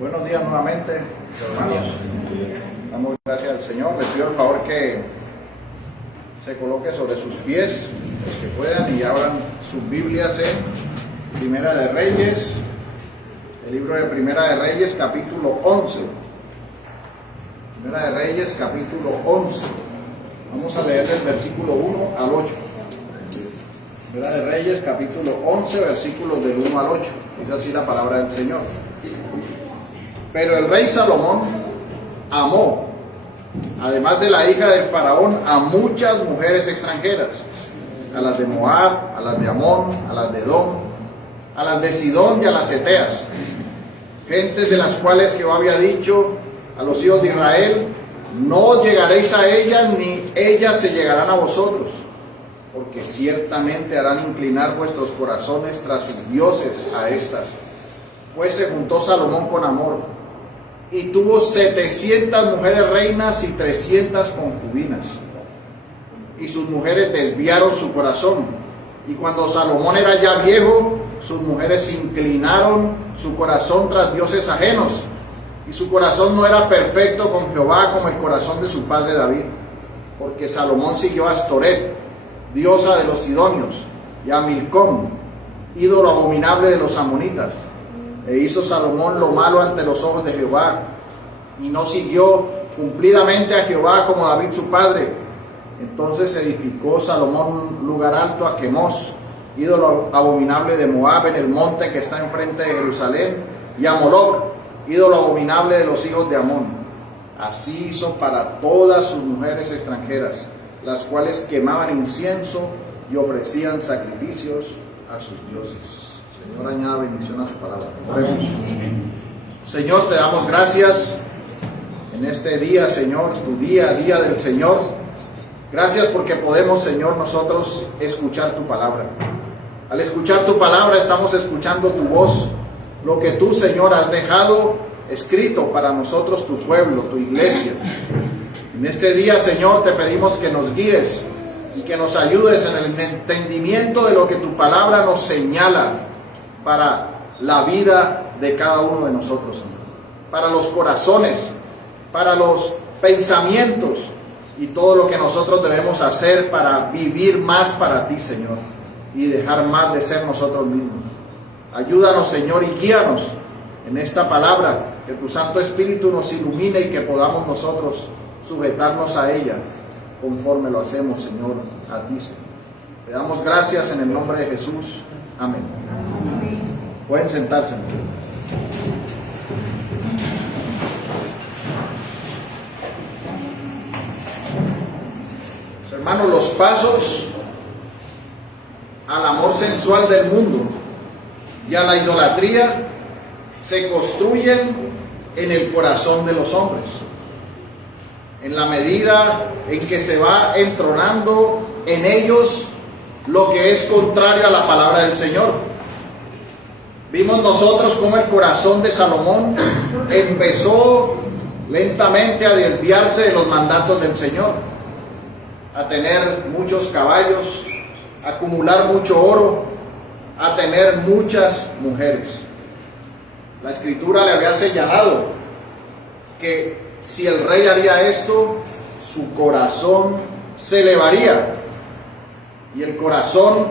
Buenos días nuevamente, hermanos. Damos gracias al Señor. Les pido el favor que se coloque sobre sus pies, los que puedan, y abran sus Biblias en Primera de Reyes, el libro de Primera de Reyes, capítulo 11. Primera de Reyes, capítulo 11. Vamos a leer del versículo 1 al 8. Primera de Reyes, capítulo 11, versículos del 1 al 8. Dice así la palabra del Señor. Pero el rey Salomón amó, además de la hija del faraón, a muchas mujeres extranjeras, a las de Moab, a las de Amón, a las de Edom, a las de Sidón y a las Eteas, gentes de las cuales Jehová había dicho a los hijos de Israel: no llegaréis a ellas, ni ellas se llegarán a vosotros, porque ciertamente harán inclinar vuestros corazones tras sus dioses a estas. Pues se juntó Salomón con amor, y tuvo 700 mujeres reinas y 300 concubinas. Y sus mujeres desviaron su corazón. Y cuando Salomón era ya viejo, sus mujeres inclinaron su corazón tras dioses ajenos. Y su corazón no era perfecto con Jehová como el corazón de su padre David. Porque Salomón siguió a Astoret, diosa de los sidonios, y a Milcom, ídolo abominable de los amonitas. E hizo Salomón lo malo ante los ojos de Jehová, y no siguió cumplidamente a Jehová como David su padre. Entonces edificó Salomón un lugar alto a Quemos, ídolo abominable de Moab, en el monte que está enfrente de Jerusalén, y a Moloc, ídolo abominable de los hijos de Amón. Así hizo para todas sus mujeres extranjeras, las cuales quemaban incienso y ofrecían sacrificios a sus dioses. Señor, añada bendición a su palabra. Oremos. Señor, te damos gracias en este día, Señor, tu día del Señor. Gracias porque podemos, Señor, nosotros escuchar tu palabra. Al escuchar tu palabra estamos escuchando tu voz, lo que tú, Señor, has dejado escrito para nosotros, tu pueblo, tu iglesia. En este día, Señor, te pedimos que nos guíes y que nos ayudes en el entendimiento de lo que tu palabra nos señala para la vida de cada uno de nosotros, Señor, para los corazones, para los pensamientos y todo lo que nosotros debemos hacer para vivir más para ti, Señor, y dejar más de ser nosotros mismos. Ayúdanos, Señor, y guíanos en esta palabra, que tu Santo Espíritu nos ilumine y que podamos nosotros sujetarnos a ella conforme lo hacemos, Señor, a ti, Señor. Te damos gracias en el nombre de Jesús. Amén. Pueden sentarse. Hermanos, los pasos al amor sensual del mundo y a la idolatría se construyen en el corazón de los hombres, en la medida en que se va entronando en ellos lo que es contrario a la palabra del Señor. Vimos nosotros cómo el corazón de Salomón empezó lentamente a desviarse de los mandatos del Señor, a tener muchos caballos, a acumular mucho oro, a tener muchas mujeres. La Escritura le había señalado que si el rey haría esto, su corazón se elevaría. Y el corazón,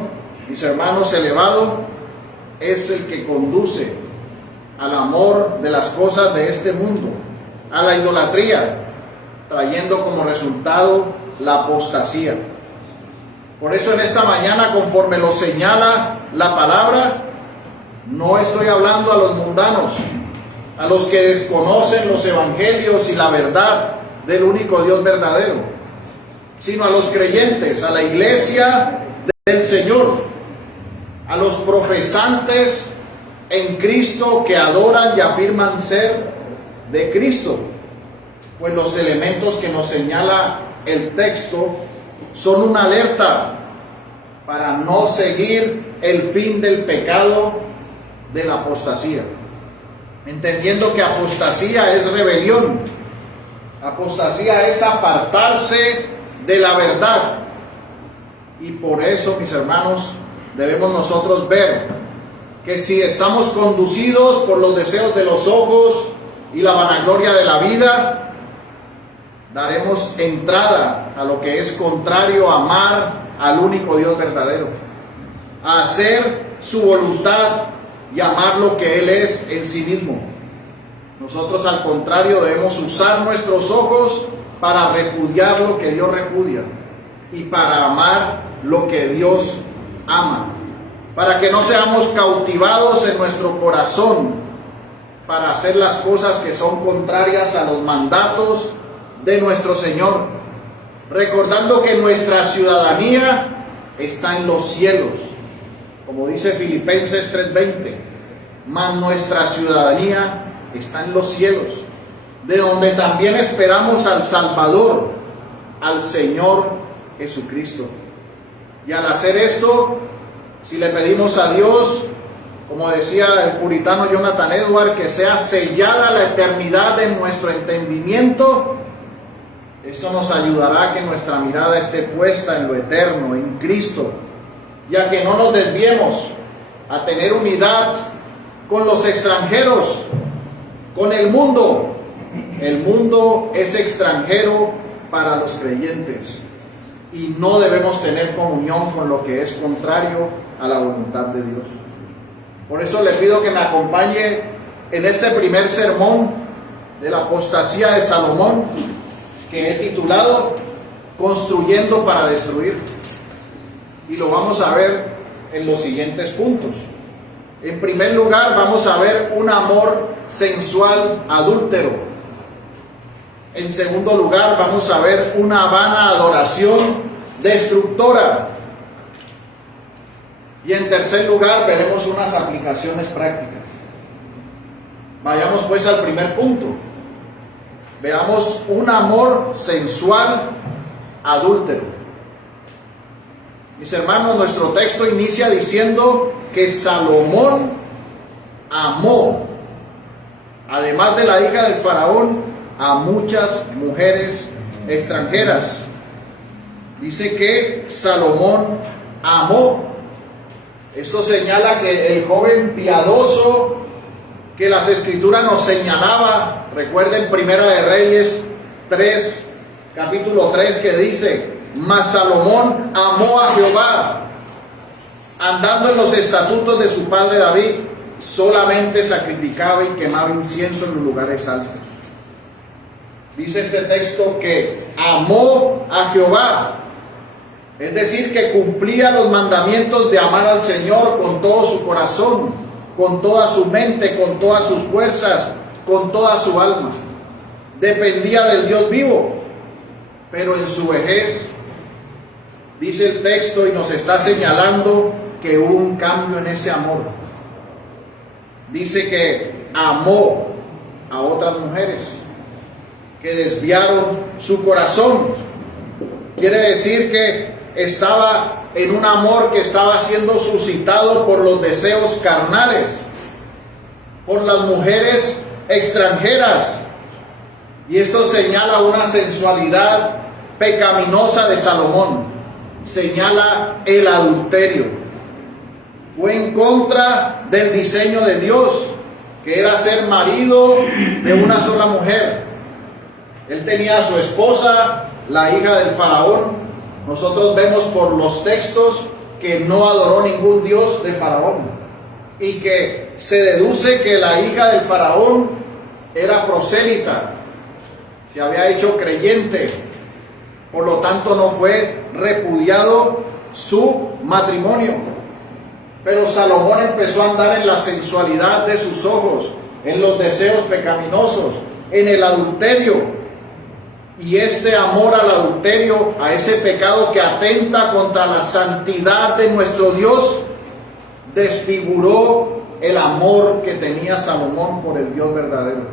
mis hermanos, elevado es el que conduce al amor de las cosas de este mundo, a la idolatría, trayendo como resultado la apostasía. Por eso en esta mañana, conforme lo señala la palabra, no estoy hablando a los mundanos, a los que desconocen los evangelios y la verdad del único Dios verdadero, sino a los creyentes, a la iglesia del Señor, a los profesantes en Cristo que adoran y afirman ser de Cristo. Pues los elementos que nos señala el texto son una alerta para no seguir el fin del pecado de la apostasía, entendiendo que apostasía es rebelión, apostasía es apartarse de la verdad. Y por eso, mis hermanos, debemos nosotros ver que si estamos conducidos por los deseos de los ojos, y la vanagloria de la vida, daremos entrada a lo que es contrario a amar al único Dios verdadero, a hacer su voluntad y amar lo que Él es en sí mismo. Nosotros, al contrario, debemos usar nuestros ojos para repudiar lo que Dios repudia y para amar lo que Dios ama, para que no seamos cautivados en nuestro corazón para hacer las cosas que son contrarias a los mandatos de nuestro Señor, recordando que nuestra ciudadanía está en los cielos, como dice Filipenses 3:20, mas nuestra ciudadanía está en los cielos, de donde también esperamos al Salvador, al Señor Jesucristo. Y al hacer esto, si le pedimos a Dios, como decía el puritano Jonathan Edwards, que sea sellada la eternidad en nuestro entendimiento, esto nos ayudará a que nuestra mirada esté puesta en lo eterno, en Cristo, y a que no nos desviemos, a tener unidad con los extranjeros, con el mundo. El mundo es extranjero para los creyentes y no debemos tener comunión con lo que es contrario a la voluntad de Dios. Por eso le pido que me acompañe en este primer sermón de la apostasía de Salomón, que he titulado Construyendo para destruir. Y lo vamos a ver en los siguientes puntos. En primer lugar, vamos a ver un amor sensual adúltero. En segundo lugar, vamos a ver una vana adoración destructora. Y en tercer lugar, veremos unas aplicaciones prácticas. Vayamos pues al primer punto. Veamos un amor sensual adúltero. Mis hermanos, nuestro texto inicia diciendo que Salomón amó, además de la hija del faraón, a muchas mujeres extranjeras. Dice que Salomón amó. Esto señala que el joven piadoso que las Escrituras nos señalaba, recuerden Primera de Reyes 3, capítulo 3, que dice: mas Salomón amó a Jehová, andando en los estatutos de su padre David, solamente sacrificaba y quemaba incienso en los lugares altos. Dice este texto que amó a Jehová, es decir, que cumplía los mandamientos de amar al Señor con todo su corazón, con toda su mente, con todas sus fuerzas, con toda su alma. Dependía del Dios vivo, pero en su vejez, dice el texto y nos está señalando que hubo un cambio en ese amor. Dice que amó a otras mujeres que desviaron su corazón. Quiere decir que estaba en un amor que estaba siendo suscitado por los deseos carnales, por las mujeres extranjeras. Y esto señala una sensualidad pecaminosa de Salomón. Señala el adulterio. Fue en contra del diseño de Dios, que era ser marido de una sola mujer. Él tenía a su esposa, la hija del faraón. Nosotros vemos por los textos que no adoró ningún dios de faraón, y que se deduce que la hija del faraón era prosélita, se había hecho creyente, por lo tanto no fue repudiado su matrimonio. Pero Salomón empezó a andar en la sensualidad de sus ojos, en los deseos pecaminosos, en el adulterio. Y este amor al adulterio, a ese pecado que atenta contra la santidad de nuestro Dios, desfiguró el amor que tenía Salomón por el Dios verdadero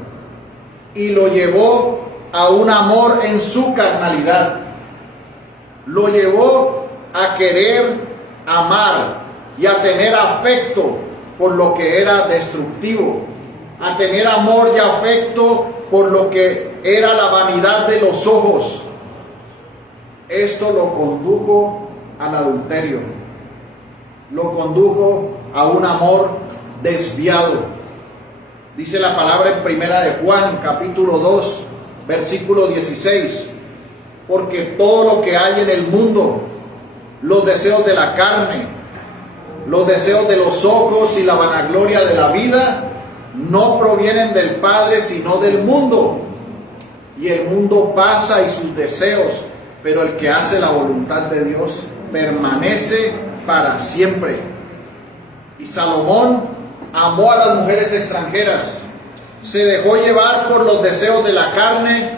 y lo llevó a un amor en su carnalidad. Lo llevó a querer amar y a tener afecto por lo que era destructivo, a tener amor y afecto por lo que era la vanidad de los ojos. Esto lo condujo al adulterio, lo condujo a un amor desviado. Dice la palabra en Primera de Juan, capítulo 2, versículo 16. Porque todo lo que hay en el mundo, los deseos de la carne, los deseos de los ojos y la vanagloria de la vida, no provienen del Padre, sino del mundo. Y el mundo pasa y sus deseos, pero el que hace la voluntad de Dios permanece para siempre. Y Salomón amó a las mujeres extranjeras, se dejó llevar por los deseos de la carne,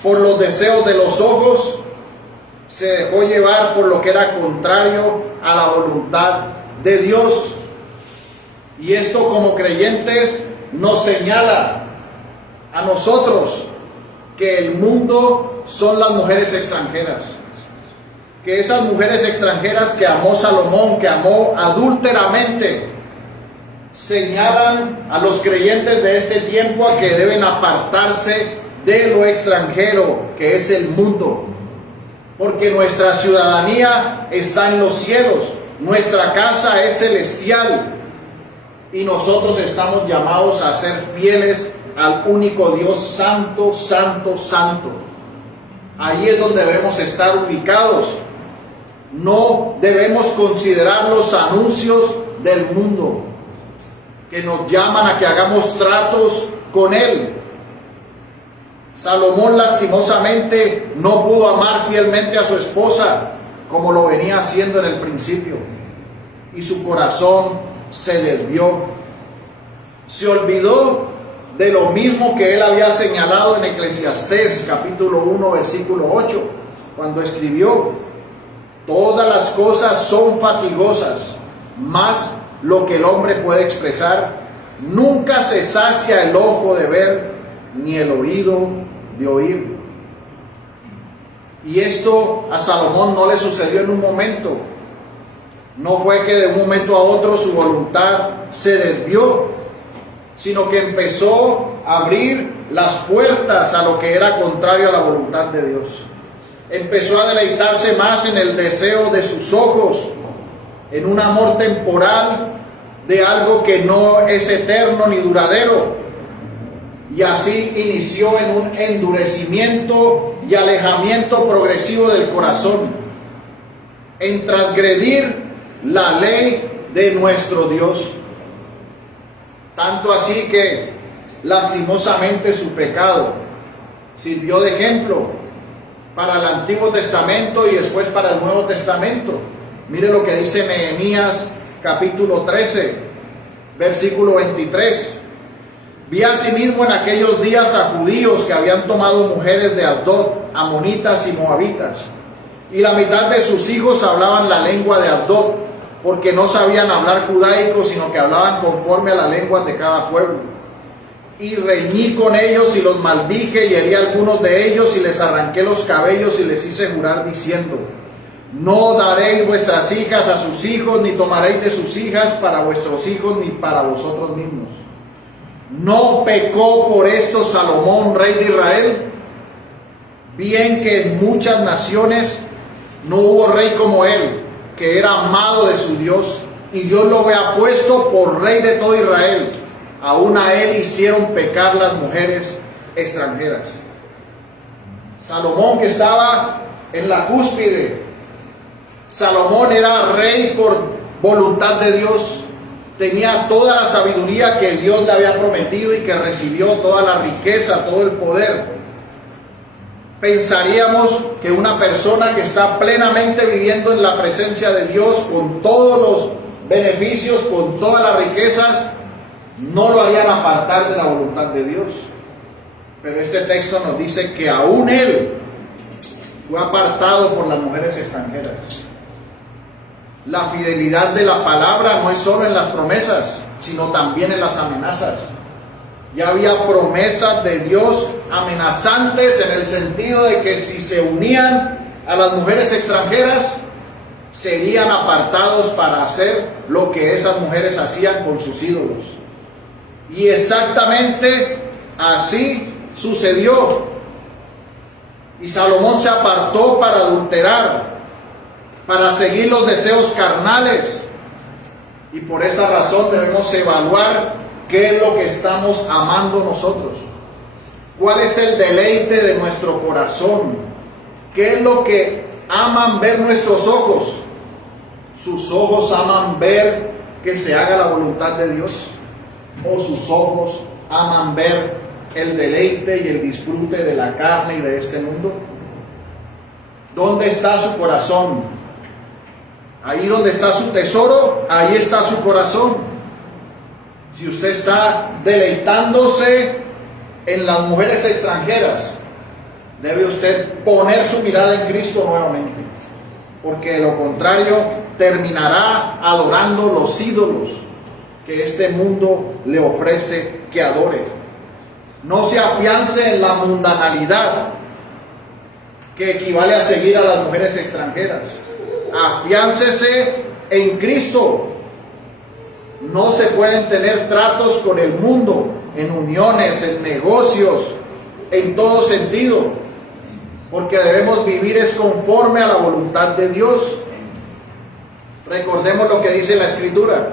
por los deseos de los ojos, se dejó llevar por lo que era contrario a la voluntad de Dios. Y esto, como creyentes, nos señala a nosotros que el mundo son las mujeres extranjeras, que esas mujeres extranjeras que amó Salomón, que amó adúlteramente, señalan a los creyentes de este tiempo a que deben apartarse de lo extranjero, que es el mundo, porque nuestra ciudadanía está en los cielos, nuestra casa es celestial, y nosotros estamos llamados a ser fieles al único Dios santo, santo, santo. Ahí es donde debemos estar ubicados. No debemos considerar los anuncios del mundo que nos llaman a que hagamos tratos con Él. Salomón lastimosamente no pudo amar fielmente a su esposa como lo venía haciendo en el principio, y su corazón se desvió. Se olvidó de lo mismo que él había señalado en Eclesiastés capítulo 1 versículo 8, cuando escribió: todas las cosas son fatigosas, mas lo que el hombre puede expresar, nunca se sacia el ojo de ver, ni el oído de oír. Y esto a Salomón no le sucedió en un momento. No fue que de un momento a otro su voluntad se desvió, sino que empezó a abrir las puertas a lo que era contrario a la voluntad de Dios. Empezó a deleitarse más en el deseo de sus ojos, en un amor temporal de algo que no es eterno ni duradero. Y así inició en un endurecimiento y alejamiento progresivo del corazón, en transgredir la ley de nuestro Dios. Tanto así que lastimosamente su pecado sirvió de ejemplo para el Antiguo Testamento y después para el Nuevo Testamento. Mire lo que dice Nehemías capítulo 13, versículo 23. Vi asimismo en aquellos días a judíos que habían tomado mujeres de Asdod, amonitas y moabitas, y la mitad de sus hijos hablaban la lengua de Asdod, porque no sabían hablar judaico, sino que hablaban conforme a la lengua de cada pueblo. Y reñí con ellos y los maldije, y herí a algunos de ellos y les arranqué los cabellos y les hice jurar diciendo: no daréis vuestras hijas a sus hijos, ni tomaréis de sus hijas para vuestros hijos, ni para vosotros mismos. ¿No pecó por esto Salomón, rey de Israel? Bien que en muchas naciones no hubo rey como él, que era amado de su Dios, y Dios lo había puesto por rey de todo Israel. Aún a él hicieron pecar las mujeres extranjeras. Salomón, que estaba en la cúspide, Salomón era rey por voluntad de Dios. Tenía toda la sabiduría que Dios le había prometido y que recibió toda la riqueza, todo el poder. Pensaríamos que una persona que está plenamente viviendo en la presencia de Dios, con todos los beneficios, con todas las riquezas, no lo harían apartar de la voluntad de Dios. Pero este texto nos dice que aún él fue apartado por las mujeres extranjeras. La fidelidad de la palabra no es solo en las promesas, sino también en las amenazas. Ya había promesas de Dios amenazantes, en el sentido de que si se unían a las mujeres extranjeras, serían apartados para hacer lo que esas mujeres hacían con sus ídolos. Y exactamente así sucedió. Y Salomón se apartó para adulterar, para seguir los deseos carnales. Y por esa razón debemos evaluar ¿Qué es lo que estamos amando nosotros? ¿Cuál es el deleite de nuestro corazón? ¿Qué es lo que aman ver nuestros ojos? ¿Sus ojos aman ver que se haga la voluntad de Dios? ¿O sus ojos aman ver el deleite y el disfrute de la carne y de este mundo? ¿Dónde está su corazón? Ahí donde está su tesoro, ahí está su corazón. Si usted está deleitándose en las mujeres extranjeras, debe usted poner su mirada en Cristo nuevamente, porque de lo contrario terminará adorando los ídolos que este mundo le ofrece que adore. No se afiance en la mundanalidad que equivale a seguir a las mujeres extranjeras. Afiáncese en Cristo. No se pueden tener tratos con el mundo, en uniones, en negocios, en todo sentido, porque debemos vivir es conforme a la voluntad de Dios. Recordemos lo que dice la Escritura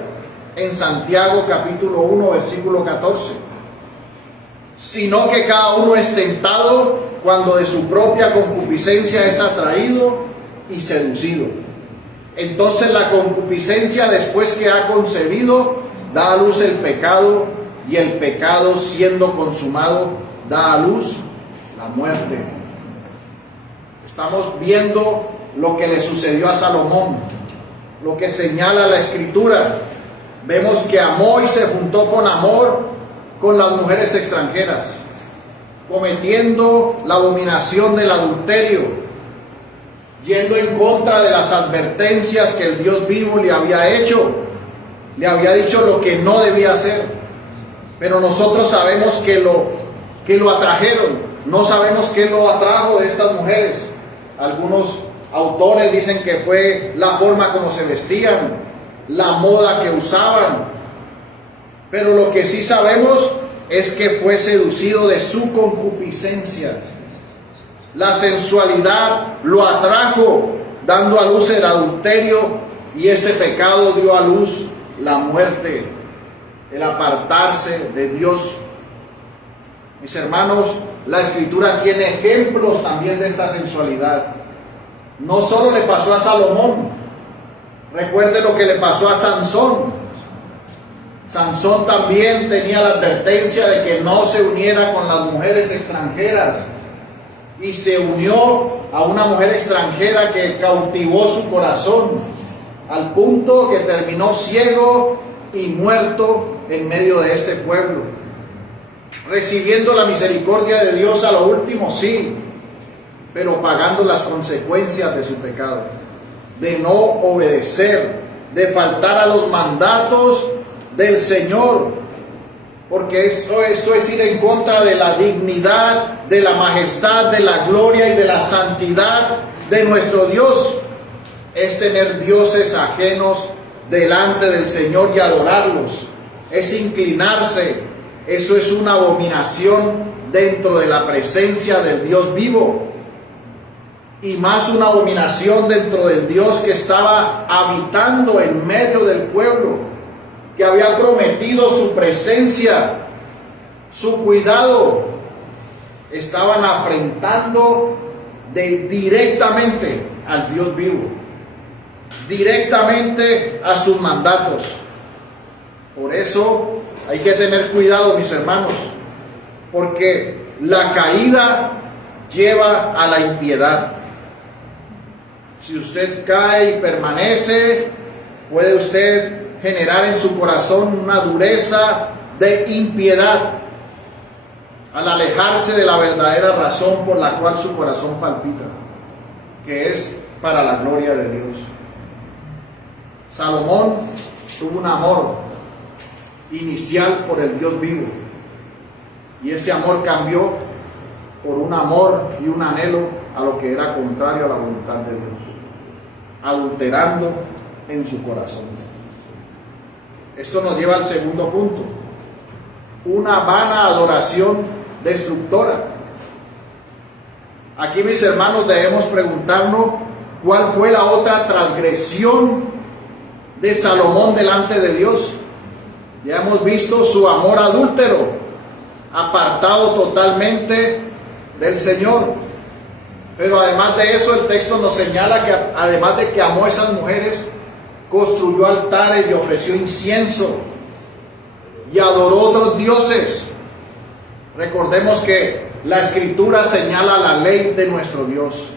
en Santiago capítulo 1 versículo 14. Sino que cada uno es tentado cuando de su propia concupiscencia es atraído y seducido. Entonces la concupiscencia, después que ha concebido, da a luz el pecado, y el pecado, siendo consumado, da a luz la muerte. Estamos viendo lo que le sucedió a Salomón, lo que señala la Escritura. Vemos que amó y se juntó con amor con las mujeres extranjeras, cometiendo la abominación del adulterio, yendo en contra de las advertencias que el Dios vivo le había hecho. Le había dicho lo que no debía hacer. Pero nosotros sabemos que lo atrajeron. No sabemos qué lo atrajo de estas mujeres. Algunos autores dicen que fue la forma como se vestían, la moda que usaban. Pero lo que sí sabemos es que fue seducido de su concupiscencia. La sensualidad lo atrajo, dando a luz el adulterio, y este pecado dio a luz la muerte, el apartarse de Dios. Mis hermanos, la Escritura tiene ejemplos también de esta sensualidad. No solo le pasó a Salomón, recuerde lo que le pasó a Sansón. Sansón también tenía la advertencia de que no se uniera con las mujeres extranjeras, y se unió a una mujer extranjera que cautivó su corazón, al punto que terminó ciego y muerto en medio de este pueblo. Recibiendo la misericordia de Dios a lo último, sí, pero pagando las consecuencias de su pecado, de no obedecer, de faltar a los mandatos del Señor, porque esto es ir en contra de la dignidad, de la majestad, de la gloria y de la santidad de nuestro Dios. Es tener dioses ajenos delante del Señor y adorarlos. Es inclinarse. Eso es una abominación dentro de la presencia del Dios vivo. Y más una abominación dentro del Dios que estaba habitando en medio del pueblo, que había prometido su presencia, su cuidado. Estaban afrentando directamente al Dios vivo, directamente a sus mandatos. Por eso hay que tener cuidado, mis hermanos, porque la caída lleva a la impiedad. Si usted cae y permanece, puede usted generar en su corazón una dureza de impiedad al alejarse de la verdadera razón por la cual su corazón palpita, que es para la gloria de Dios. Salomón tuvo un amor inicial por el Dios vivo, y ese amor cambió por un amor y un anhelo a lo que era contrario a la voluntad de Dios, adulterando en su corazón. Esto nos lleva al segundo punto: una vana adoración destructora. Aquí, mis hermanos, debemos preguntarnos cuál fue la otra transgresión de Salomón delante de Dios. Ya hemos visto su amor adúltero, apartado totalmente del Señor. Pero además de eso, el texto nos señala que además de que amó a esas mujeres, construyó altares y ofreció incienso y adoró otros dioses. Recordemos que la Escritura señala la ley de nuestro Dios,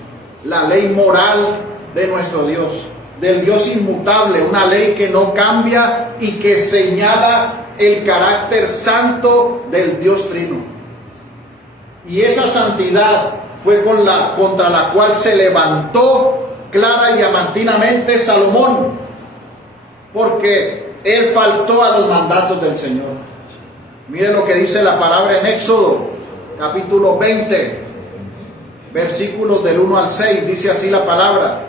la ley moral de nuestro Dios, del Dios inmutable, una ley que no cambia y que señala el carácter santo del Dios Trino. Y esa santidad fue contra la cual se levantó clara y diamantinamente Salomón, porque él faltó a los mandatos del Señor. Miren lo que dice la palabra en Éxodo, capítulo 20, versículos del 1 al 6, dice así la palabra.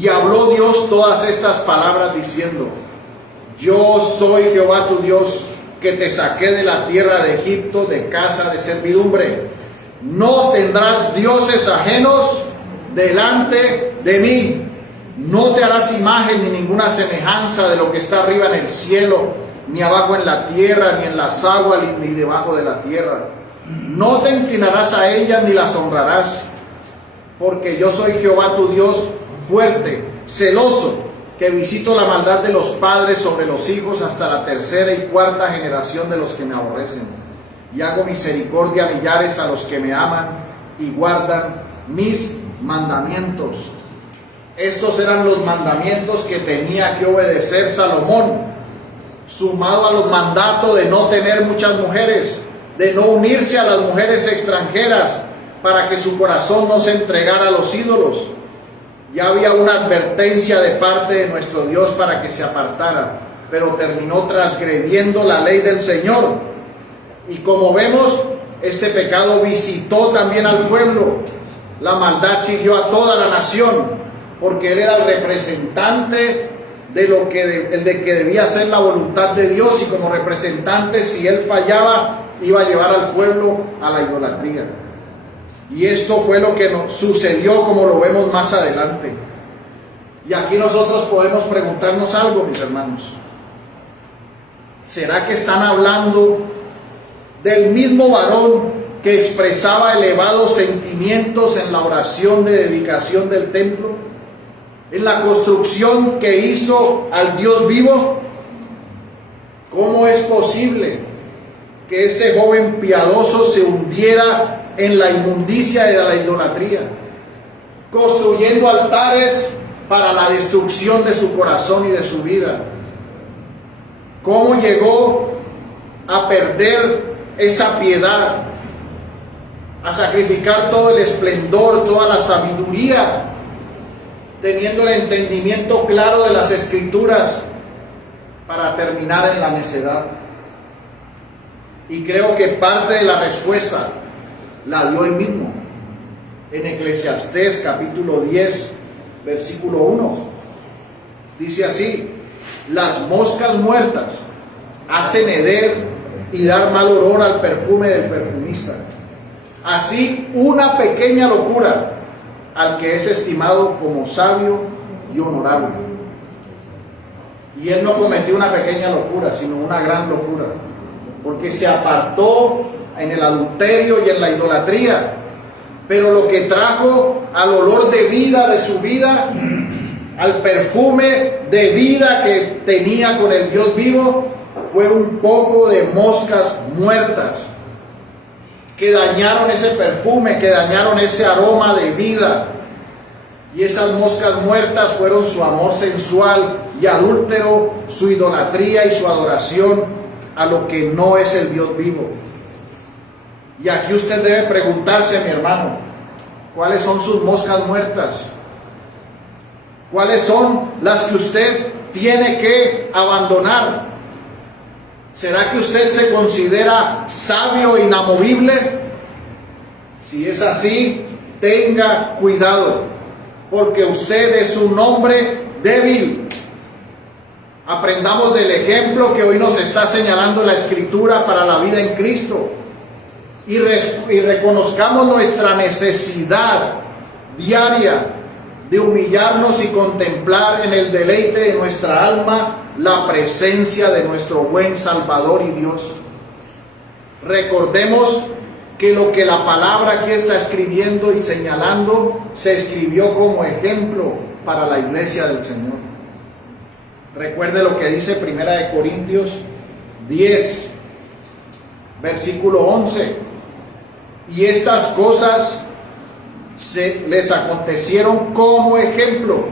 Y habló Dios todas estas palabras diciendo: yo soy Jehová tu Dios, que te saqué de la tierra de Egipto, de casa de servidumbre. No tendrás dioses ajenos delante de mí. No te harás imagen ni ninguna semejanza de lo que está arriba en el cielo, ni abajo en la tierra, ni en las aguas, ni debajo de la tierra. No te inclinarás a ellas ni las honrarás, porque yo soy Jehová tu Dios, fuerte, celoso, que visito la maldad de los padres sobre los hijos hasta la tercera y cuarta generación de los que me aborrecen. Y hago misericordia a millares a los que me aman y guardan mis mandamientos. Estos eran los mandamientos que tenía que obedecer Salomón, sumado a los mandatos de no tener muchas mujeres, de no unirse a las mujeres extranjeras, para que su corazón no se entregara a los ídolos. Ya había una advertencia de parte de nuestro Dios para que se apartara, pero terminó transgrediendo la ley del Señor. Y como vemos, este pecado visitó también al pueblo. La maldad siguió a toda la nación, porque él era el representante de que debía ser la voluntad de Dios, y como representante, si él fallaba, iba a llevar al pueblo a la idolatría. Y esto fue lo que nos sucedió, como lo vemos más adelante. Y aquí nosotros podemos preguntarnos algo, mis hermanos. ¿Será que están hablando del mismo varón que expresaba elevados sentimientos en la oración de dedicación del templo, en la construcción que hizo al Dios vivo? ¿Cómo es posible que ese joven piadoso se hundiera en la inmundicia de la idolatría, construyendo altares para la destrucción de su corazón y de su vida? ¿Cómo llegó a perder esa piedad, a sacrificar todo el esplendor, toda la sabiduría, teniendo el entendimiento claro de las Escrituras, para terminar en la necedad? Y creo que parte de la respuesta la dio él mismo en Eclesiastés capítulo 10, versículo 1. Dice así: las moscas muertas hacen heder y dar mal olor al perfume del perfumista. Así una pequeña locura al que es estimado como sabio y honorable. Y él no cometió una pequeña locura, sino una gran locura, porque se apartó en el adulterio y en la idolatría. Pero lo que trajo al olor de vida de su vida, al perfume de vida que tenía con el Dios vivo, fue un poco de moscas muertas que dañaron ese perfume, que dañaron ese aroma de vida. Y esas moscas muertas fueron su amor sensual y adúltero, su idolatría y su adoración a lo que no es el Dios vivo. Y aquí usted debe preguntarse, mi hermano, ¿cuáles son sus moscas muertas? ¿Cuáles son las que usted tiene que abandonar? ¿Será que usted se considera sabio e inamovible? Si es así, tenga cuidado, porque usted es un hombre débil. Aprendamos del ejemplo que hoy nos está señalando la Escritura para la vida en Cristo, y reconozcamos nuestra necesidad diaria de humillarnos y contemplar en el deleite de nuestra alma la presencia de nuestro buen Salvador y Dios. Recordemos que lo que la palabra aquí está escribiendo y señalando se escribió como ejemplo para la iglesia del Señor. Recuerde lo que dice 1 Corintios 10, versículo 11. Y estas cosas les acontecieron como ejemplo.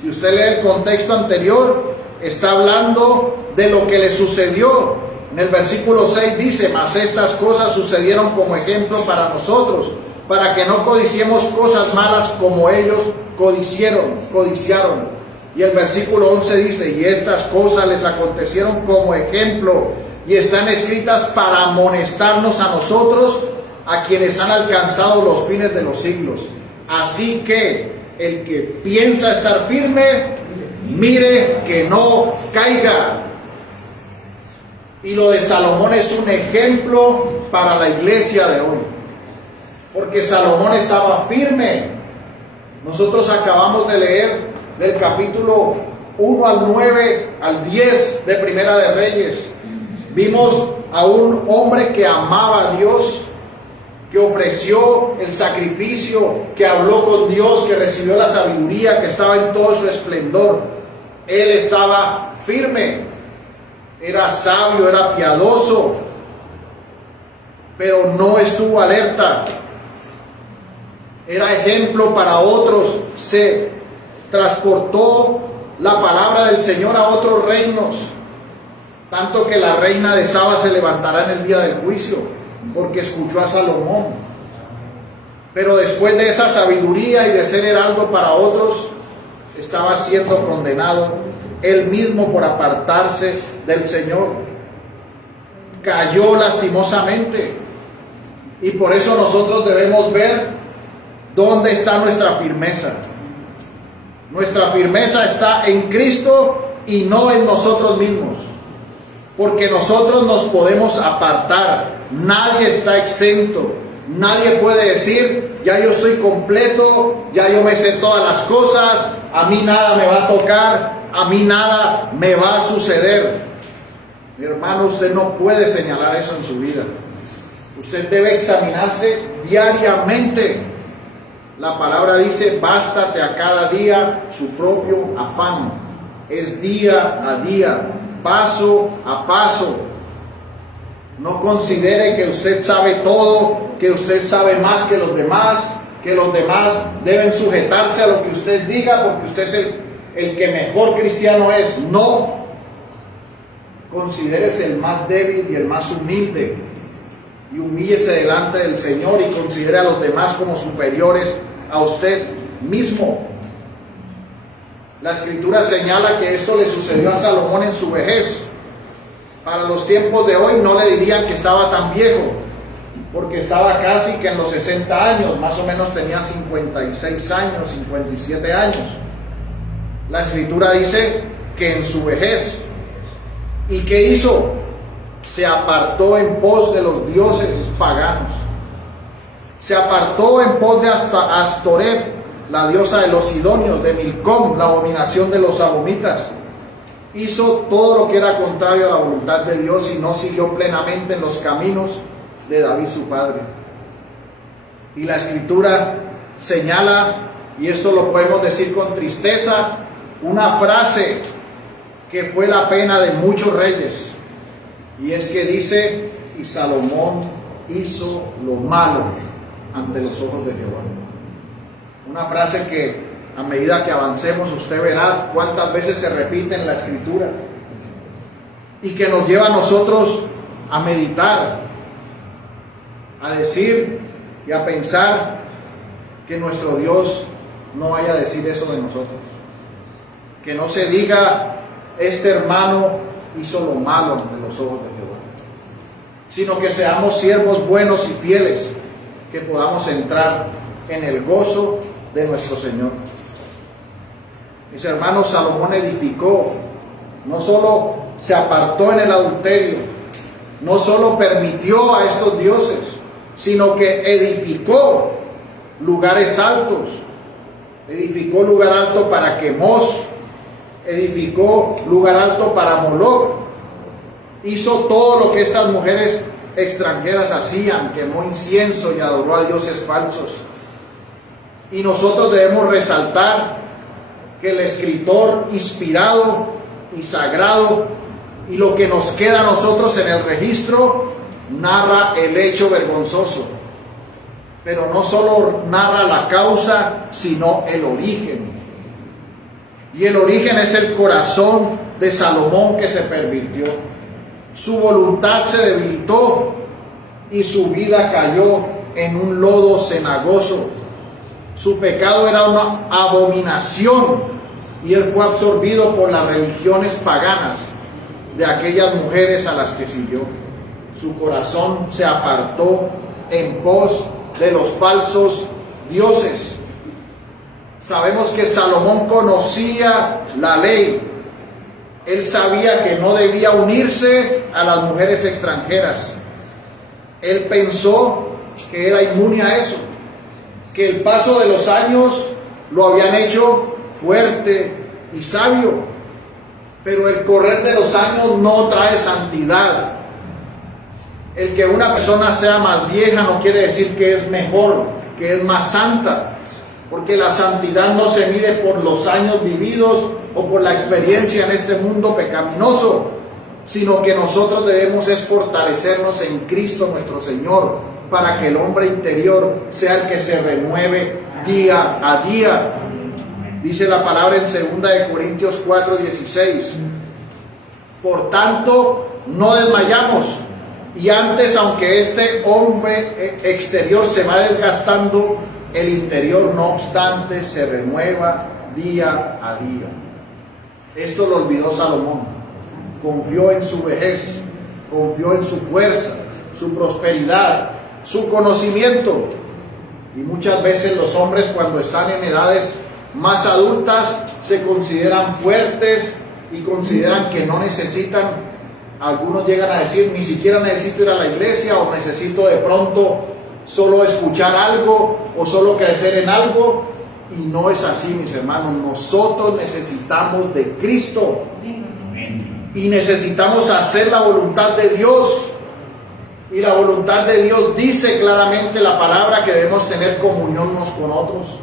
Si usted lee el contexto anterior, está hablando de lo que le sucedió. En el versículo 6 dice: mas estas cosas sucedieron como ejemplo para nosotros, para que no codiciemos cosas malas como ellos codiciaron. Y el versículo 11 dice: y estas cosas les acontecieron como ejemplo, y están escritas para amonestarnos a nosotros, a quienes han alcanzado los fines de los siglos. Así que el que piensa estar firme, mire que no caiga. Y lo de Salomón es un ejemplo para la iglesia de hoy, porque Salomón estaba firme. Nosotros acabamos de leer del capítulo 1 al 9 al 10 de Primera de Reyes. Vimos a un hombre que amaba a Dios, que ofreció el sacrificio, que habló con Dios, que recibió la sabiduría, que estaba en todo su esplendor. Él estaba firme, era sabio, era piadoso, pero no estuvo alerta. Era ejemplo para otros. Se transportó la palabra del Señor a otros reinos, tanto que la reina de Saba se levantará en el día del juicio, porque escuchó a Salomón. Pero después de esa sabiduría y de ser heraldo para otros, estaba siendo condenado él mismo por apartarse del Señor. Cayó lastimosamente. Y por eso nosotros debemos ver dónde está nuestra firmeza. Nuestra firmeza está en Cristo y no en nosotros mismos, porque nosotros nos podemos apartar. Nadie está exento. Nadie puede decir: ya yo estoy completo, ya yo me sé todas las cosas, a mí nada me va a tocar, a mí nada me va a suceder. Mi hermano, usted no puede señalar eso en su vida. Usted debe examinarse diariamente. La palabra dice: bástate a cada día su propio afán. Es día a día, paso a paso. No considere que usted sabe todo, que usted sabe más que los demás deben sujetarse a lo que usted diga porque usted es el que mejor cristiano es. No. Considérese el más débil y el más humilde, y humíllese delante del Señor y considere a los demás como superiores a usted mismo. La Escritura señala que esto le sucedió a Salomón en su vejez. Para los tiempos de hoy no le dirían que estaba tan viejo, porque estaba casi que en los 60 años, más o menos tenía 56 años, 57 años. La Escritura dice que en su vejez. ¿Y qué hizo? Se apartó en pos de los dioses paganos. Se apartó en pos de Astoret, la diosa de los sidonios, de Milcom, la abominación de los amomitas. Hizo todo lo que era contrario a la voluntad de Dios y no siguió plenamente en los caminos de David su padre. Y la Escritura señala, y esto lo podemos decir con tristeza, una frase que fue la pena de muchos reyes, y es que dice: y Salomón hizo lo malo ante los ojos de Jehová. Una frase que a medida que avancemos usted verá cuántas veces se repite en la Escritura, y que nos lleva a nosotros a meditar, a decir y a pensar que nuestro Dios no vaya a decir eso de nosotros. Que no se diga: este hermano hizo lo malo ante los ojos de Jehová, sino que seamos siervos buenos y fieles, que podamos entrar en el gozo de nuestro Señor. Mis hermanos, Salomón edificó, no solo se apartó en el adulterio, no solo permitió a estos dioses, sino que edificó lugares altos. edificó lugar alto para Quemos, edificó lugar alto para Moloc, hizo todo lo que estas mujeres extranjeras hacían, quemó incienso y adoró a dioses falsos. Y nosotros debemos resaltar que el escritor inspirado y sagrado, y lo que nos queda a nosotros en el registro, narra el hecho vergonzoso, pero no solo narra la causa, sino el origen. Y el origen es el corazón de Salomón que se pervirtió. Su voluntad se debilitó y su vida cayó en un lodo cenagoso. Su pecado era una abominación y él fue absorbido por las religiones paganas de aquellas mujeres a las que siguió. Su corazón se apartó en pos de los falsos dioses. Sabemos que Salomón conocía la ley. Él sabía que no debía unirse a las mujeres extranjeras. Él pensó que era inmune a eso, que el paso de los años lo habían hecho fuerte y sabio, pero el correr de los años no trae santidad. El que una persona sea más vieja no quiere decir que es mejor, que es más santa, porque la santidad no se mide por los años vividos o por la experiencia en este mundo pecaminoso, sino que nosotros debemos es fortalecernos en Cristo nuestro Señor, para que el hombre interior sea el que se renueve día a día. Dice la palabra en 2 Corintios 4:16. Por tanto, no desmayamos, y antes, aunque este hombre exterior se va desgastando, el interior, no obstante, se renueva día a día. Esto lo olvidó Salomón. Confió en su vejez, confió en su fuerza, su prosperidad, su conocimiento. Y muchas veces los hombres, cuando están en edades más adultas, se consideran fuertes y consideran que no necesitan. Algunos llegan a decir, ni siquiera necesito ir a la iglesia, o necesito de pronto solo escuchar algo o solo crecer en algo. Y no es así, mis hermanos. Nosotros necesitamos de Cristo y necesitamos hacer la voluntad de Dios. Y la voluntad de Dios dice claramente la palabra que debemos tener comunión unos con otros.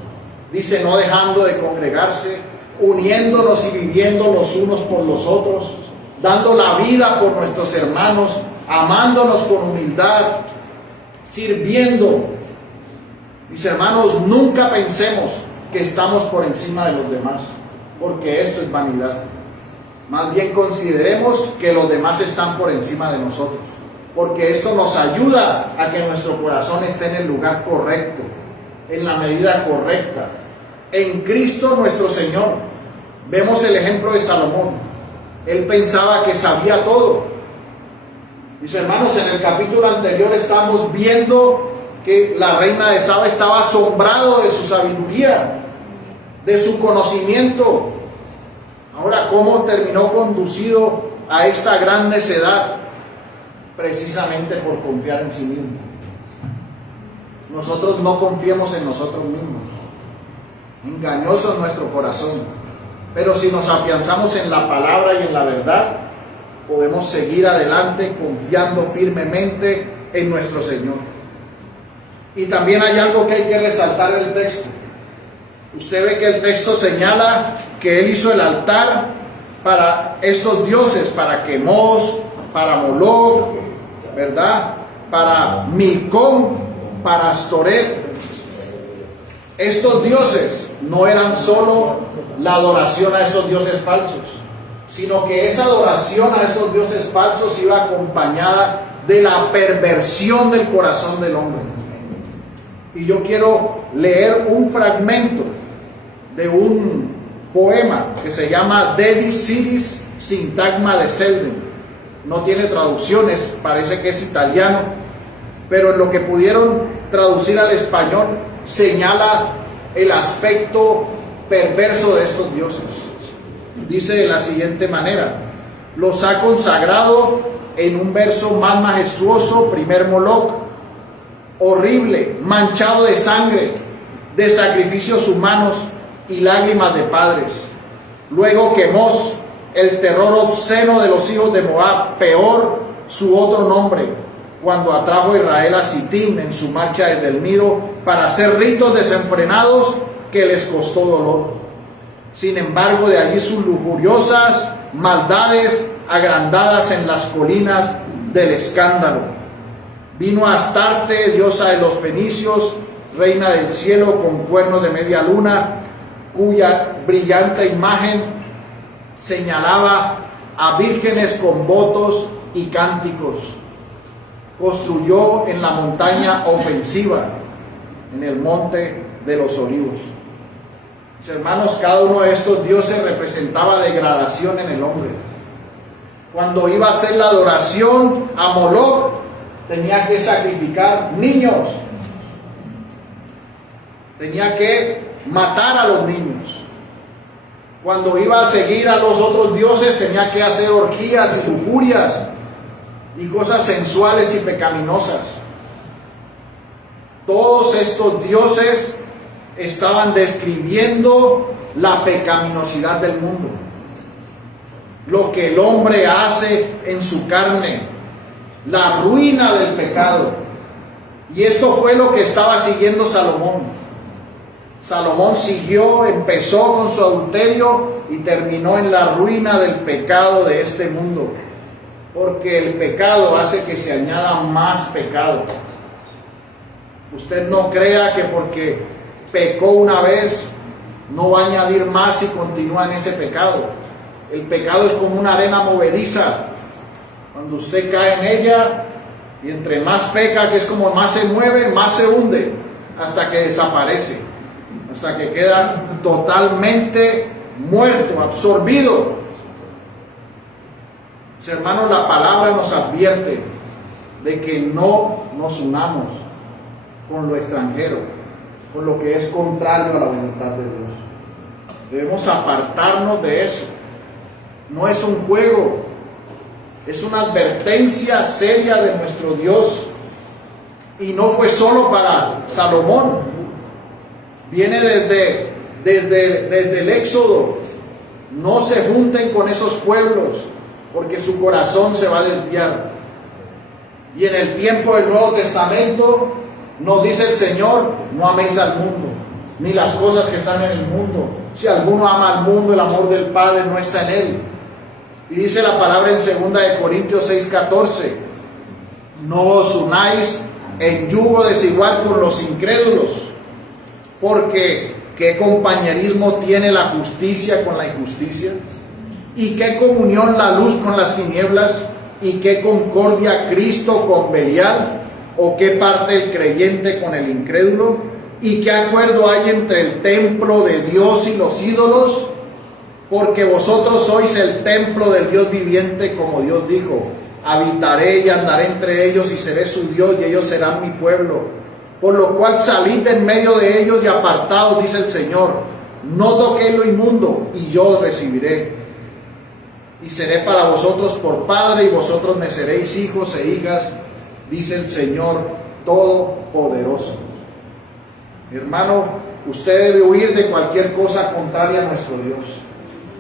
Dice, no dejando de congregarse, uniéndonos y viviendo los unos por los otros, dando la vida por nuestros hermanos, amándonos con humildad, sirviendo. Mis hermanos, nunca pensemos que estamos por encima de los demás, porque esto es vanidad. Más bien consideremos que los demás están por encima de nosotros, porque esto nos ayuda a que nuestro corazón esté en el lugar correcto, en la medida correcta, en Cristo nuestro Señor. Vemos el ejemplo de Salomón. Él pensaba que sabía todo. Mis hermanos, en el capítulo anterior estamos viendo que la reina de Saba estaba asombrado de su sabiduría, de su conocimiento. Ahora, ¿cómo terminó conducido a esta gran necedad? Precisamente por confiar en sí mismo. Nosotros no confiemos en nosotros mismos. Engañoso es nuestro corazón. Pero si nos afianzamos en la palabra y en la verdad, podemos seguir adelante confiando firmemente en nuestro Señor. Y también hay algo que hay que resaltar del texto. Usted ve que el texto señala que él hizo el altar para estos dioses, para Quemos, para Moloc, ¿verdad? Para Milcom, para Astoret. Estos dioses no eran solo la adoración a esos dioses falsos, sino que esa adoración a esos dioses falsos iba acompañada de la perversión del corazón del hombre. Y yo quiero leer un fragmento de un poema que se llama Dedis Siris Sintagma de Selden. No tiene traducciones, parece que es italiano, pero en lo que pudieron traducir al español señala el aspecto perverso de estos dioses. Dice de la siguiente manera: los ha consagrado en un verso más majestuoso, primer Moloc, horrible, manchado de sangre, de sacrificios humanos, y lágrimas de padres. Luego Quemos, el terror obsceno de los hijos de Moab, peor su otro nombre, cuando atrajo a Israel a Sittim en su marcha desde el Nilo para hacer ritos desenfrenados que les costó dolor. Sin embargo, de allí sus lujuriosas maldades agrandadas en las colinas del escándalo. Vino Astarte, diosa de los fenicios, reina del cielo con cuernos de media luna, cuya brillante imagen señalaba a vírgenes con votos y cánticos. Construyó en la montaña ofensiva, en el monte de los olivos. Mis hermanos, cada uno de estos dioses representaba degradación en el hombre. Cuando iba a hacer la adoración a Moloch, tenía que sacrificar niños. Tenía que matar a los niños. Cuando iba a seguir a los otros dioses, tenía que hacer orgías y lujurias y cosas sensuales y pecaminosas. Todos estos dioses estaban describiendo la pecaminosidad del mundo, lo que el hombre hace en su carne, la ruina del pecado. Y esto fue lo que estaba siguiendo Salomón. Salomón siguió, empezó con su adulterio y terminó en la ruina del pecado de este mundo, porque el pecado hace que se añada más pecado. Usted no crea que porque pecó una vez no va a añadir más y continúa en ese pecado. El pecado es como una arena movediza. Cuando usted cae en ella y entre más peca, que es como más se mueve, más se hunde, hasta que desaparece, hasta que queda totalmente muerto, absorbido. Mis hermanos, la palabra nos advierte de que no nos unamos con lo extranjero, con lo que es contrario a la voluntad de Dios. Debemos apartarnos de eso. No es un juego, es una advertencia seria de nuestro Dios. Y no fue solo para Salomón, viene desde el Éxodo. No se junten con esos pueblos, porque su corazón se va a desviar. Y en el tiempo del Nuevo Testamento nos dice el Señor: no améis al mundo, ni las cosas que están en el mundo. Si alguno ama al mundo, el amor del Padre no está en él. Y dice la palabra en 2 Corintios 6:14: no os unáis en yugo desigual con los incrédulos, porque ¿qué compañerismo tiene la justicia con la injusticia? ¿Y qué comunión la luz con las tinieblas? ¿Y qué concordia Cristo con Belial? ¿O qué parte el creyente con el incrédulo? ¿Y qué acuerdo hay entre el templo de Dios y los ídolos? Porque vosotros sois el templo del Dios viviente, como Dios dijo: habitaré y andaré entre ellos y seré su Dios y ellos serán mi pueblo. Por lo cual salid en medio de ellos y apartaos, dice el Señor. No toquéis lo inmundo y yo os recibiré. Y seré para vosotros por padre y vosotros me seréis hijos e hijas, dice el Señor Todopoderoso. Hermano, usted debe huir de cualquier cosa contraria a nuestro Dios.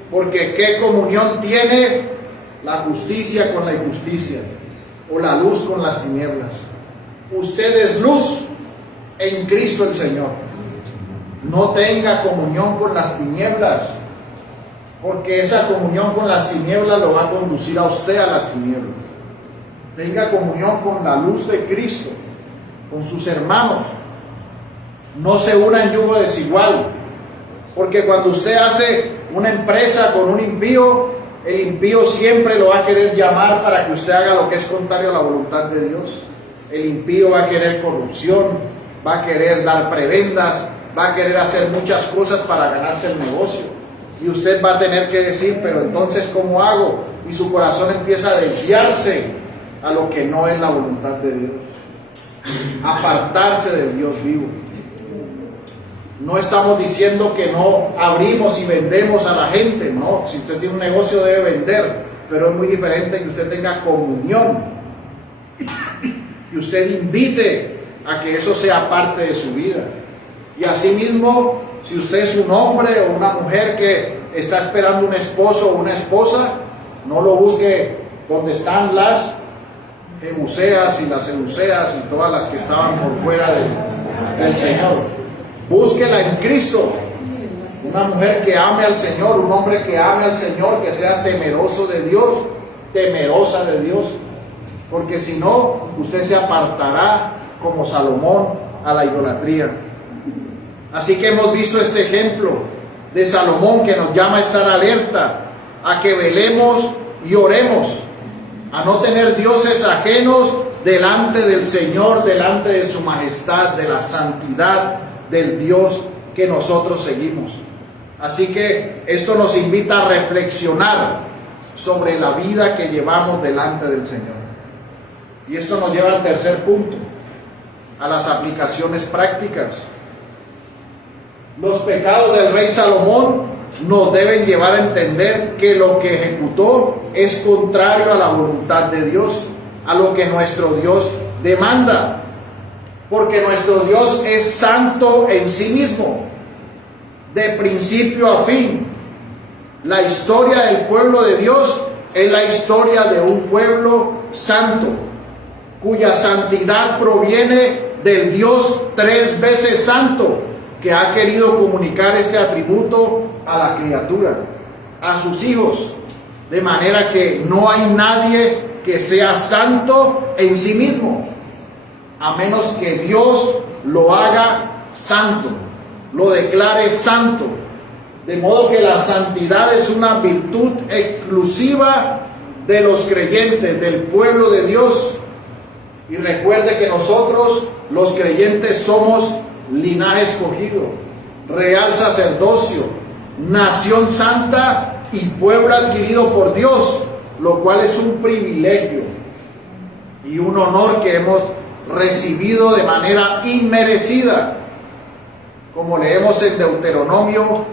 Porque ¿qué comunión tiene la justicia con la injusticia? O la luz con las tinieblas. Usted es luz en Cristo el Señor. No tenga comunión con las tinieblas, porque esa comunión con las tinieblas lo va a conducir a usted a las tinieblas. Tenga comunión con la luz de Cristo, con sus hermanos. No se una en yugo desigual, porque cuando usted hace una empresa con un impío, el impío siempre lo va a querer llamar para que usted haga lo que es contrario a la voluntad de Dios. El impío va a querer corrupción, va a querer dar prebendas, va a querer hacer muchas cosas para ganarse el negocio. Y usted va a tener que decir: pero entonces, ¿cómo hago? Y su corazón empieza a desviarse a lo que no es la voluntad de Dios. Apartarse del Dios vivo. No estamos diciendo que no abrimos y vendemos a la gente, no. Si usted tiene un negocio debe vender, pero es muy diferente que usted tenga comunión y usted invite a que eso sea parte de su vida. Y asimismo si usted es un hombre o una mujer que está esperando un esposo o una esposa, no lo busque donde están las jebuseas y las seduceas y todas las que estaban por fuera del Señor. Búsquela en Cristo. Una mujer que ame al Señor, un hombre que ame al Señor, que sea temeroso de Dios, temerosa de Dios, porque si no, usted se apartará como Salomón a la idolatría. Así que hemos visto este ejemplo de Salomón que nos llama a estar alerta, a que velemos y oremos, a no tener dioses ajenos delante del Señor, delante de su majestad, de la santidad del Dios que nosotros seguimos. Así que esto nos invita a reflexionar sobre la vida que llevamos delante del Señor. Y esto nos lleva al tercer punto, a las aplicaciones prácticas. Los pecados del rey Salomón nos deben llevar a entender que lo que ejecutó es contrario a la voluntad de Dios, a lo que nuestro Dios demanda, porque nuestro Dios es santo en sí mismo, de principio a fin. La historia del pueblo de Dios es la historia de un pueblo santo, cuya santidad proviene del Dios 3 veces santo, que ha querido comunicar este atributo a la criatura, a sus hijos, de manera que no hay nadie que sea santo en sí mismo, a menos que Dios lo haga santo, lo declare santo. De modo que la santidad es una virtud exclusiva de los creyentes, del pueblo de Dios. Y recuerde que nosotros, los creyentes, somos linaje escogido, real sacerdocio, nación santa y pueblo adquirido por Dios, lo cual es un privilegio y un honor que hemos recibido de manera inmerecida, como leemos en Deuteronomio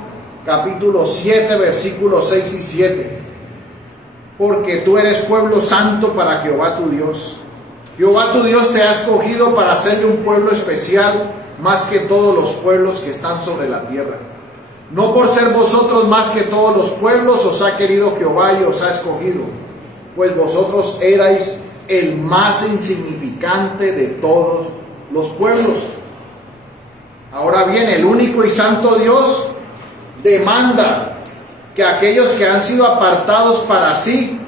capítulo 7, versículos 6 y 7. Porque tú eres pueblo santo para Jehová tu Dios. Jehová tu Dios te ha escogido para hacerle un pueblo especial, más que todos los pueblos que están sobre la tierra. No por ser vosotros más que todos los pueblos os ha querido Jehová y os ha escogido, pues vosotros erais el más insignificante de todos los pueblos. Ahora bien, el único y santo Dios demanda que aquellos que han sido apartados para sí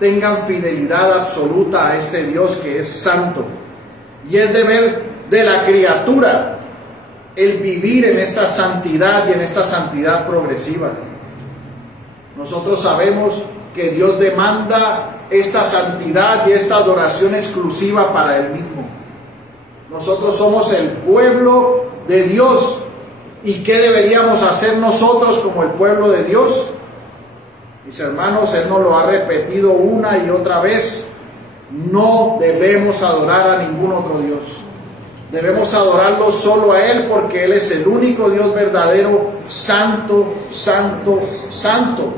tengan fidelidad absoluta a este Dios que es santo. Y es deber de la criatura el vivir en esta santidad y en esta santidad progresiva. Nosotros sabemos que Dios demanda esta santidad y esta adoración exclusiva para Él mismo. Nosotros somos el pueblo de Dios. ¿Y qué deberíamos hacer nosotros como el pueblo de Dios? Mis hermanos, Él nos lo ha repetido una y otra vez. No debemos adorar a ningún otro Dios. Debemos adorarlo solo a Él, porque Él es el único Dios verdadero, santo, santo, santo.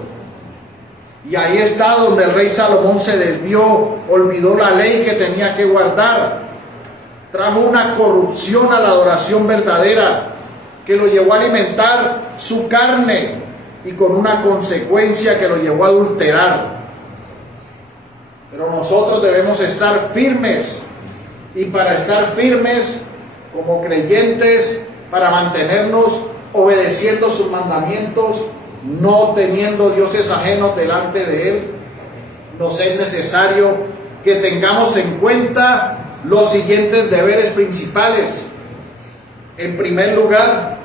Y ahí está donde el rey Salomón se desvió, olvidó la ley que tenía que guardar. Trajo una corrupción a la adoración verdadera, que lo llevó a alimentar su carne y con una consecuencia que lo llevó a adulterar. Pero nosotros debemos estar firmes, y para estar firmes como creyentes, para mantenernos obedeciendo sus mandamientos, no teniendo dioses ajenos delante de Él, nos es necesario que tengamos en cuenta los siguientes deberes principales. En primer lugar,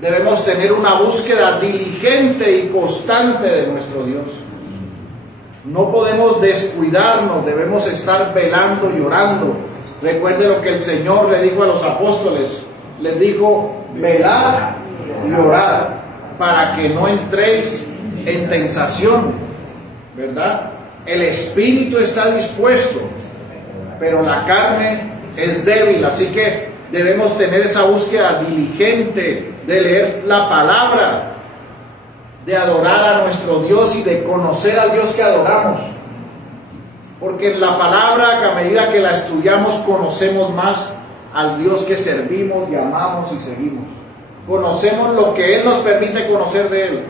debemos tener una búsqueda diligente y constante de nuestro Dios. No podemos descuidarnos, debemos estar velando y orando. Recuerde lo que el Señor le dijo a los apóstoles. Les dijo: velad y orad para que no entréis en tentación, ¿verdad? El espíritu está dispuesto, pero la carne es débil. Así que debemos tener esa búsqueda diligente de leer la palabra, de adorar a nuestro Dios y de conocer al Dios que adoramos. Porque en la palabra, que a medida que la estudiamos, conocemos más al Dios que servimos y amamos y seguimos. Conocemos lo que Él nos permite conocer de Él,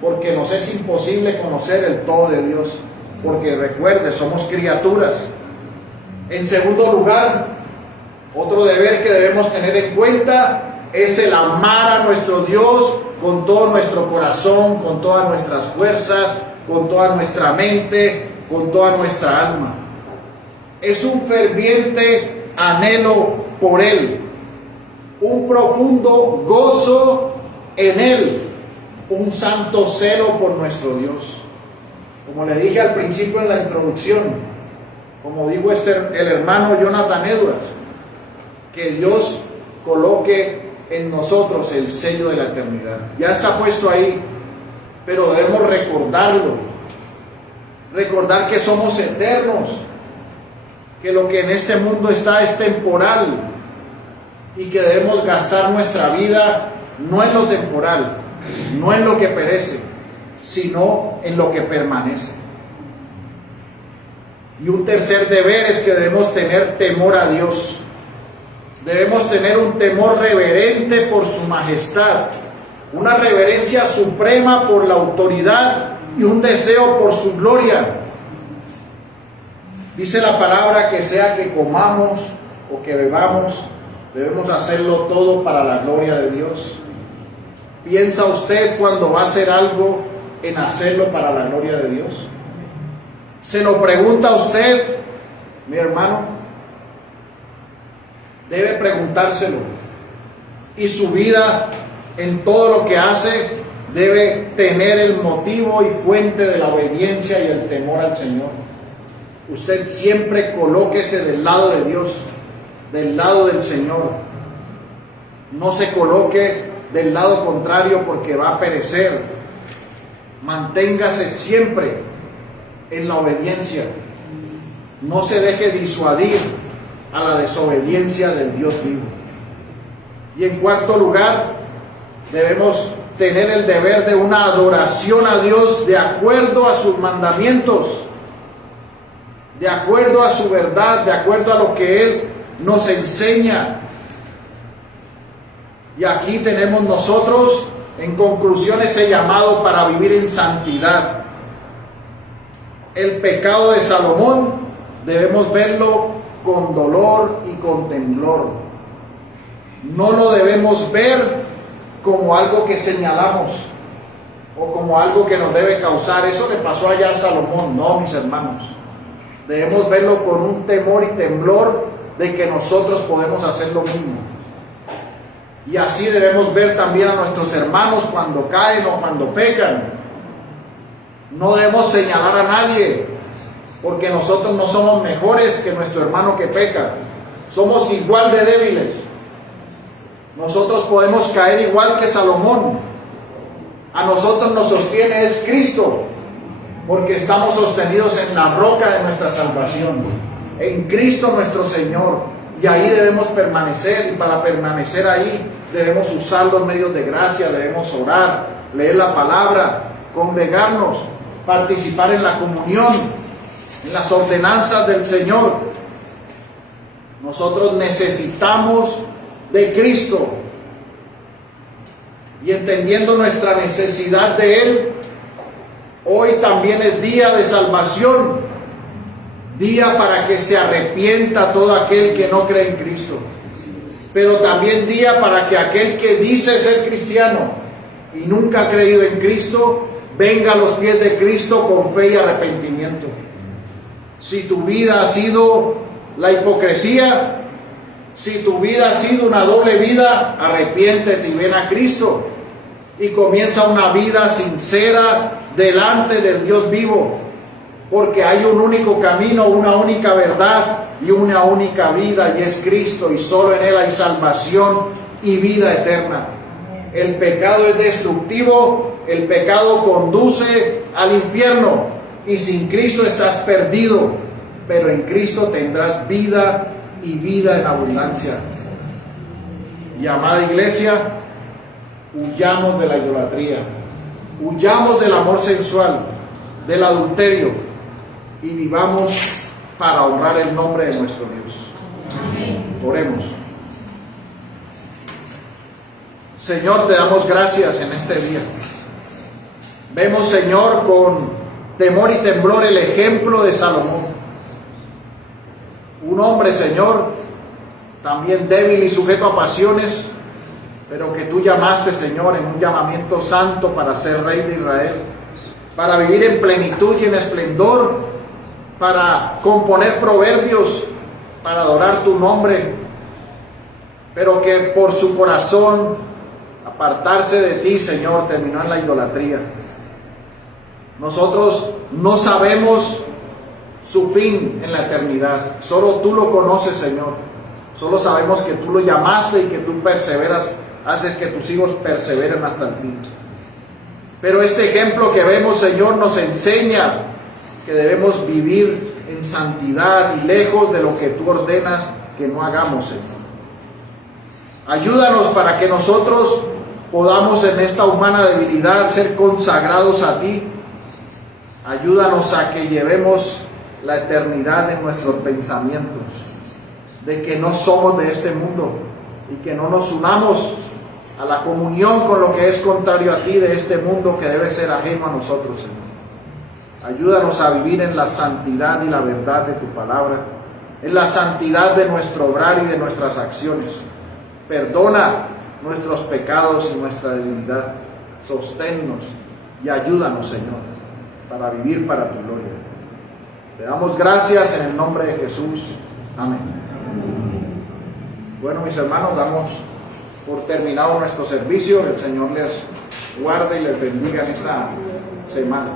porque nos es imposible conocer el todo de Dios, porque recuerde, somos criaturas. En segundo lugar, otro deber que debemos tener en cuenta es el amar a nuestro Dios con todo nuestro corazón, con todas nuestras fuerzas, con toda nuestra mente, con toda nuestra alma. Es un ferviente anhelo por Él, un profundo gozo en Él, un santo celo por nuestro Dios. Como le dije al principio en la introducción, como dijo el hermano Jonathan Edwards, que Dios coloque en nosotros el sello de la eternidad. Ya está puesto ahí, pero debemos recordarlo, recordar que somos eternos, que lo que en este mundo está es temporal y que debemos gastar nuestra vida no en lo temporal, no en lo que perece, sino en lo que permanece. Y un tercer deber es que debemos tener temor a Dios. Debemos tener un temor reverente por su majestad, una reverencia suprema por la autoridad y un deseo por su gloria. Dice la palabra que sea que comamos o que bebamos, debemos hacerlo todo para la gloria de Dios. ¿Piensa usted cuando va a hacer algo en hacerlo para la gloria de Dios? ¿Se lo pregunta a usted, mi hermano? Debe preguntárselo. Y su vida, en todo lo que hace, debe tener el motivo y fuente de la obediencia y el temor al Señor. Usted siempre colóquese del lado de Dios, del lado del Señor. No se coloque del lado contrario porque va a perecer. Manténgase siempre en la obediencia. No se deje disuadir a la desobediencia del Dios vivo. Y en cuarto lugar, debemos tener el deber de una adoración a Dios de acuerdo a sus mandamientos, de acuerdo a su verdad, de acuerdo a lo que Él nos enseña. Y aquí tenemos nosotros, en conclusión, ese llamado para vivir en santidad. El pecado de Salomón debemos verlo con dolor y con temblor. No lo debemos ver como algo que señalamos o como algo que nos debe causar. Eso le pasó allá a Salomón. No, mis hermanos. Debemos verlo con un temor y temblor de que nosotros podemos hacer lo mismo. Y así debemos ver también a nuestros hermanos cuando caen o cuando pecan. No debemos señalar a nadie, porque nosotros no somos mejores que nuestro hermano que peca. Somos igual de débiles. Nosotros podemos caer igual que Salomón. A nosotros nos sostiene es Cristo, porque estamos sostenidos en la roca de nuestra salvación, en Cristo nuestro Señor. Y ahí debemos permanecer, y para permanecer ahí debemos usar los medios de gracia, debemos orar, leer la palabra, congregarnos, participar en la comunión, en las ordenanzas del Señor. Nosotros necesitamos de Cristo, y entendiendo nuestra necesidad de Él, hoy también es día de salvación, día para que se arrepienta todo aquel que no cree en Cristo, pero también día para que aquel que dice ser cristiano y nunca ha creído en Cristo, venga a los pies de Cristo con fe y arrepentimiento. Si tu vida ha sido la hipocresía, si tu vida ha sido una doble vida, arrepiéntete y ven a Cristo y comienza una vida sincera delante del Dios vivo, porque hay un único camino, una única verdad y una única vida, y es Cristo, y solo en Él hay salvación y vida eterna. El pecado es destructivo, el pecado conduce al infierno, y sin Cristo estás perdido, pero en Cristo tendrás vida y vida en abundancia. Y amada iglesia, huyamos de la idolatría, huyamos del amor sensual, del adulterio, y vivamos para honrar el nombre de nuestro Dios. Amén. Oremos. Señor, te damos gracias en este día. Vemos, Señor, con temor y temblor el ejemplo de Salomón. Un hombre, Señor, también débil y sujeto a pasiones, pero que tú llamaste, Señor, en un llamamiento santo para ser rey de Israel, para vivir en plenitud y en esplendor, para componer proverbios, para adorar tu nombre, pero que por su corazón apartarse de ti, Señor, terminó en la idolatría. Nosotros no sabemos su fin en la eternidad, solo tú lo conoces, Señor. Solo sabemos que tú lo llamaste y que tú perseveras, haces que tus hijos perseveren hasta el fin. Pero este ejemplo que vemos, Señor, nos enseña que debemos vivir en santidad y lejos de lo que tú ordenas que no hagamos, Señor. Ayúdanos para que nosotros podamos en esta humana debilidad ser consagrados a ti. Ayúdanos a que llevemos la eternidad en nuestros pensamientos, de que no somos de este mundo y que no nos unamos a la comunión con lo que es contrario a ti de este mundo que debe ser ajeno a nosotros, Señor. Ayúdanos a vivir en la santidad y la verdad de tu palabra, en la santidad de nuestro obrar y de nuestras acciones. Perdona nuestros pecados y nuestra debilidad. Sosténnos y ayúdanos, Señor, para vivir para tu gloria. Te damos gracias en el nombre de Jesús. Amén. Bueno, mis hermanos, damos por terminado nuestro servicio. El Señor les guarde y les bendiga en esta semana.